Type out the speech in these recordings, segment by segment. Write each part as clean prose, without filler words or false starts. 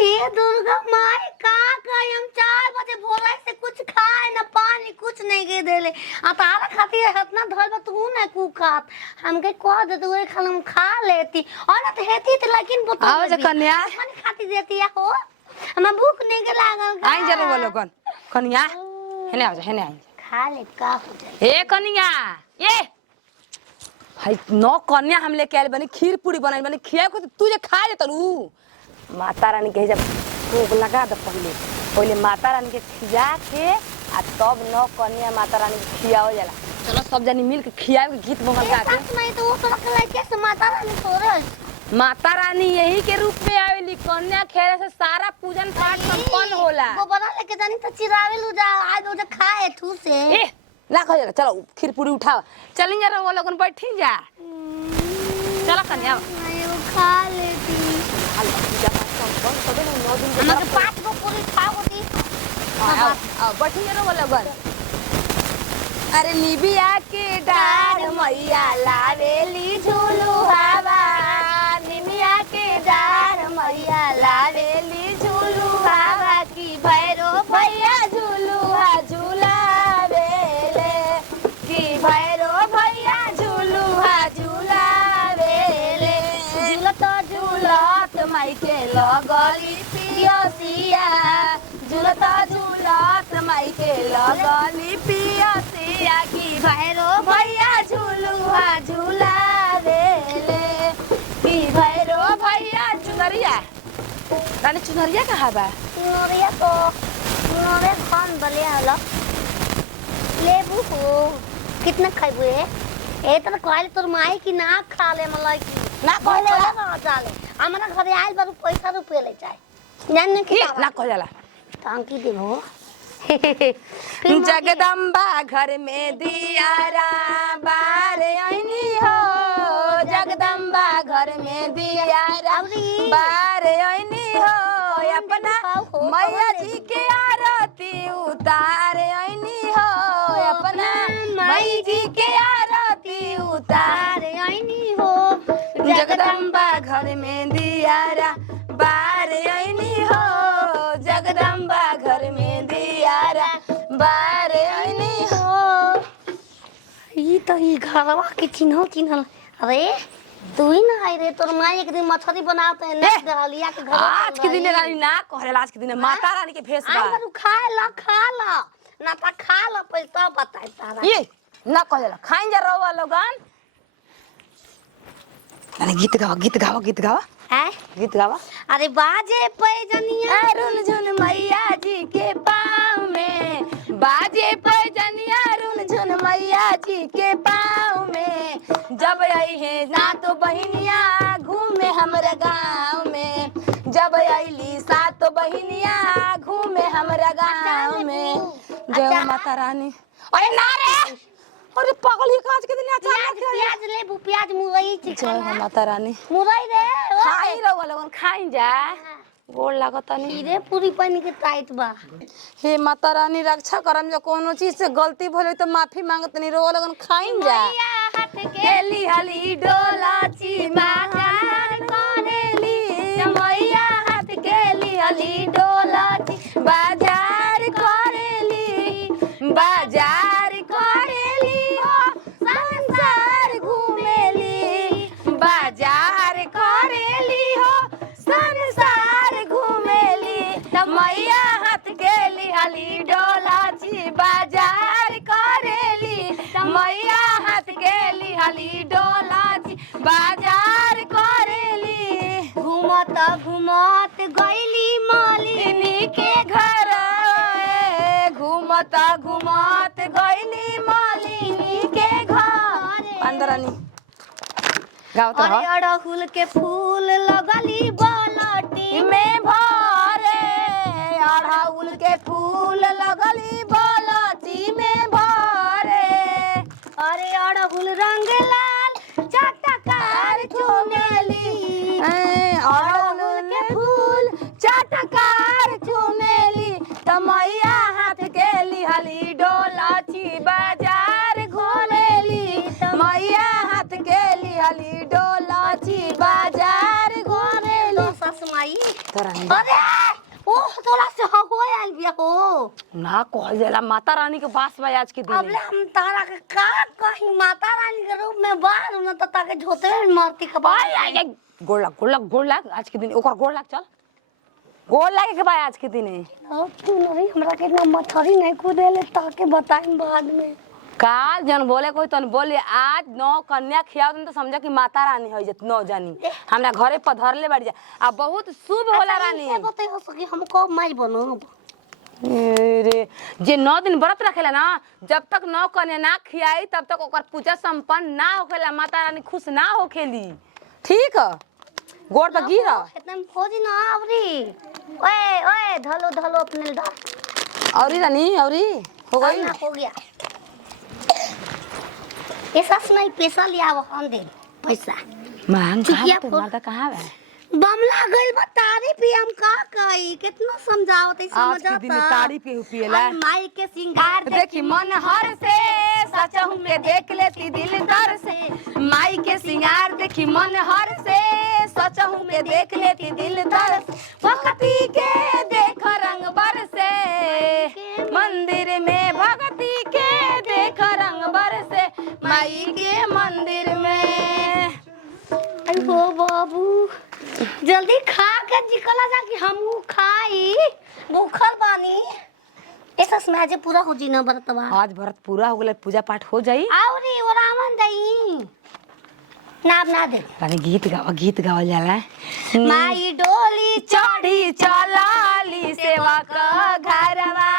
हे दुर्गा माई का कही हम 4 बजे भोरे से कुछ खाए न पानी कुछ नहीं के देले आ तारा खातिर इतना धरब तू न कुखात हमके कह दे तू खाल हम खा लेती और न हेती त लेकिन बता आओ जे कन्या मन खाती देती है हो हमें भूख नहीं के लागल आई जरूर बोलो कन्या हेने आ जा हेने आई खा ले का हो जाए ए कन्या ये हाय नौ कन्या हम लेके आइल बनी खीर पूरी बनाई बनी खिया को तू जे खा ले तरू माता रानी के जब भोग लगा दे पहले माता रानी के खिया के आ तब नौ कन्या माता रानी के खियाओ जाला चलो सब जनी मिल के खियाओ के गीत मंगल गा के सच में तो वो तो लगे से माता रानी तोरे माता रानी यही के रूप में आवेली कन्या खेले से सारा पूजन पाठ संपन्न होला वो बड़ा लेके जानी तो चिरावे लू जा आज वो खाए ठू से ए ला खा जा चलो खीर पूरी उठाओ चलेंगे रे वो लोगन बैठी जा चलो कन्या मैं वो खा लेती हमके 5 गो पूरी खाओगी आओ बैठी रे वो लोगन अरे निबिया के डार मैया लावेली झूलू हवा निबिया के डार मैया लावेली झूलू हवा की भैरो भैया झूलू हा झूलावेले की भैरो भैया झूलू हा झूलावेले झूलत माई के लगली पियसिया झूलत माई के लगली पियसिया की भैरो भैया झूलुआ झूलावेले की भैरो भैया चुनरिया रानी चुनरिया कहाँ बा चुनरिया तो चुनरे खान बले हला लेबू हो कितना खाइबू ए तो कहले तोर माई की ना खा ले मलाई की ना कहले ना चाले हमरा घरे आइल बारू पैसा रुपया ले जाए जान नहीं कि ना कह जाला टांकी देबो जगदम्बा घर में दियारा बार आईनी हो जगदम्बा घर में दियारा बार आईनी हो अपना मैया जी के आरती उतार आईनी हो अपना मैया जी के आरती उतार आईनी हो जगदम्बा घर में दियारा बार आईनी हो जगदम्बा घर में दियारा बार आईनी हो ई तो ई घरवा के चिन्हल अरे तू ही ना आई रे तोर माई एक दिन मछली बनाते है ना गलिया के घर आज के दिन रानी ना कहले आज के दिन माता रानी के भेष बा आज तू खा ला ना ता खा ला पहले तब बताई तारा ये ना कहले खाइन जा रहो लोगन अरे गीत गावा है गीत गावा अरे बाजे पैजनिया रुन झुन मैया जी के पाँव में बाजे पैजनिया रुन झुन मैया जी के पाँव में जब आई है ना तो बहिनिया घूमे हमरा गाँव में जब आईली सात बहिनिया घूमे हमरा गाँव में जय माता रानी अरे ना रे अरे पागल ये काज के दिन अचानक प्याज लेबू प्याज मुरई चिकन जय माता रानी मुरई रे खाई रहो लोगन खाई जा गोड़ लागत नहीं रे पूरी पानी के टाइट बा हे माता रानी रक्षा करम जो कोनो चीज से गलती भले तो माफी मांगत नहीं रो लगन खाइन जा हाथ के एली हली डोला ची बाजार करेली मैया हाथ के ली हली डोला ची बाजार करेली बाजार करेली हो संसार घूमेली बाजार करेली हो संसार घूमेली मैया हाथ के लिहाली डोला ची बाजार करेली मैया हाथ के लिहाली डोला ची बाजार करेली घूमत गईली मालिनी के घर घूमत गईली मालिनी के घर अंदरानी गाओ तो अरे अड़हुल के फूल लगली बालटी में भरे अड़हुल के फूल लगली बालटी में भरे अरे अड़हुल रंग लाल चटकार चुमेली अड़हुल के फूल चटकार चुमेली तमैया हाथ के लिहली डोला ची बाजार घोमेली मैया हाथ के लिहली डोला ची बाजार घोमेली ससुमाई माता रानी अरे ओ तोरा से हो आइल बिया हो ना कहल जाला माता रानी के बास बा आज के दिन। अबले हम तारा के का कहीं माता रानी के रूप में बाहर न त ताके झोते मारती के आई आई आई गोड़ लाग आज के दिन ओकर गोड़ लाग चल गोड़ लागे के बा आज के दिन। अब तू नहीं हमरा के ना मथरी नहीं कूदेले ताके बताई बाद में। काल जन बोले कोई तन बोले आज नौ कन्या खियाव तो समझ कि माता रानी है जत नौ जानी हमरा घरे पधरले बाड़ी जा आ बहुत शुभ होला रानी। एगो ते हो सकी हमको माई बनब रे जे 9 दिन व्रत रखेला ना जब तक नौ कन्या ना खियाई तब तक ओकर पूजा संपन्न ना होखेला माता रानी खुश ना होखेली। ठीक है गोड़ पर गिरा इतना खोजी ना आवरी ओए ओए धलो धलो अपने दा औरी रानी औरी हो गई ना हो गया। ये सस नहीं पैसा लिया वो हम दे पैसा मांग चिकिया कहां फो- मारदा कहां है बमला गइल बा तारीफ ही हम का कही कितना समझावत है आज के दिन में तारीफ के पिएला अरे माई के सिंगार देखी मन हर से सचहु के देख लेती दिल दर से माई के सिंगार देखी मन हर से सचहु के देख लेती दिल दर से भक्ति के देख रंग बरसे मंदिर में भक्ति के देख रंग बरसे माई के मंदिर में। अरे हो बाबू जल्दी खा के निकला जा कि हमहू खाई भूखल बानी ऐसा समाज पूरा हो जी ना बरतवा आज व्रत पूरा हो गया पूजा पाठ हो जाई आवरी वो रामन दई नाम ना दे रानी गीत गावल जाला। माई डोली चढ़ी चलाली सेवा का घरवा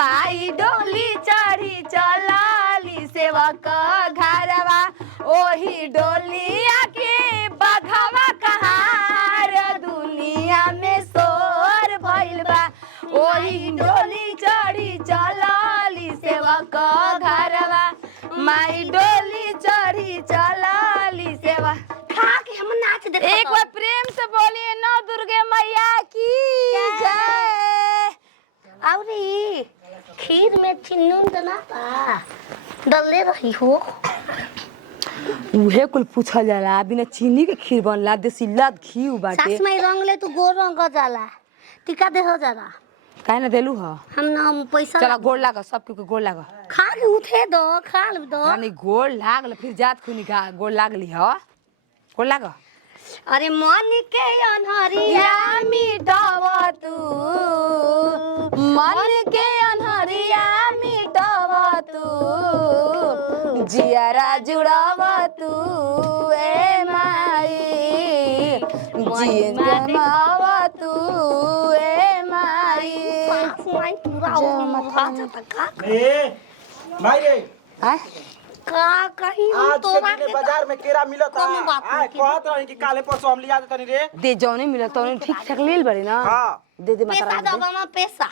माई डोली चढ़ी चलाली सेवा का घरवा ओही डोलिया के बघवा कहार दुनिया में शोर भइल बा ओही डोली चढ़ी चलाली सेवा का घरवा माई डोली चढ़ी चलाली सेवा। खा के हम नाच दे एक बार प्रेम से बोलिए नौ दुर्गे मैया की जय। आवरी खीर में चिन्नून दना पा डलले रही हो उहे कुल पूछल जाला बिना चीनी के खीर बनला देसी लद घी बाटे सास में रंग ले तू गोर रंग जाला टीका दे हो जरा काहे ना देलू ह हम ना पैसा चला गोड़ लाग सब के गोड़ लाग खा के उठे दो खा ले दो रानी गोड़ लागल फिर जात खुनी का गोड़ लागली ह गोड़ लाग अरे मन के अनहरिया मिटाव तू मन के अनहरिया मिटाव तू जियारा जुड़ाव तू ए माई जियमाव तू ए माई। माई पूरा हो मथा का ए भाई रे आय का कहीं हम आज तोरा के दिन बाजार में केरा मिलता कौनो बात आय नहीं। कहत रही कि काले परसों हम लिया देतनी रे दे जौने मिलत तौने ठीक ठाक लेल बड़ी ना हाँ। दे दे माता पैसा रानी दो दे। मामा पैसा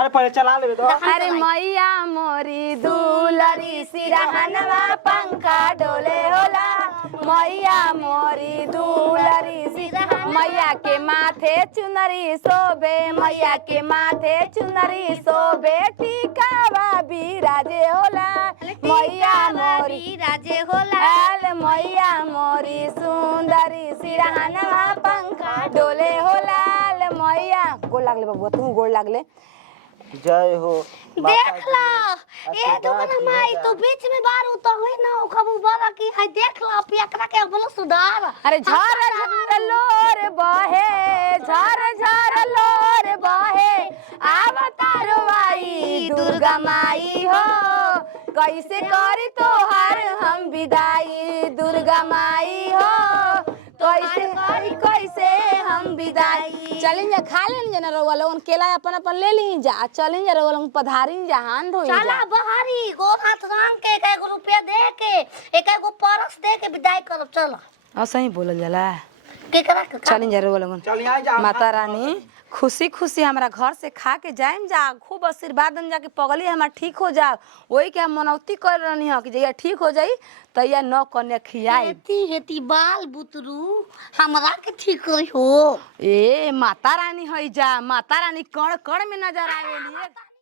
अरे पहले चला लेबे तो अरे मैया मोरी दुलरी सिरहनवा पंखा डोले होला मैया मोरी दुलरी सिरहन मैया के माथे चुनरी सोबे मैया के माथे चुनरी सोबे टीकावा बिराजे होला मैया मोरी राजे होला आल मैया मोरी सुंदरी सिरहनवा पंखा डोले होला मैया गोड़ लागले बाबू तू गोड़ लागले जय हो देख लो ये दुकान माई तो बीच में बार तो होई ना खबू बड़ा की है देख लो पियकरा के बोलो सुधार अरे झर झर लोर बहे झर झर लोर बहे आवतारो आई दुर्गा माई हो कैसे करी तोहार हम विदाई दुर्गा माई हो कैसे करी कैसे हम विदाई चलिन जा खा लेन जना रउआ लोगन केला अपन अपन ले ली जा चलिन जा रउआ लोगन पधारिन जा हाथ धोई जा चला बहारी गो हाथ राम के एक रुपया दे के एक परस दे के विदाई करब चलो ऐसा ही बोलल जाला के करा के चलिन जा रउआ लोगन चल यहाँ जा माता रानी खुशी खुशी हमारा घर से खा के जाइम जा खूब आशीर्वाद दन जा के पगली हमार ठीक हो जा वही के हम मनौती कर रहनी है कि जैया ठीक हो जाई तैया नौ कन्या खियाई हेती हेती बाल बुतरू हमरा के ठीक करी हो ए माता रानी है जा माता रानी कण कण में नजर आवेली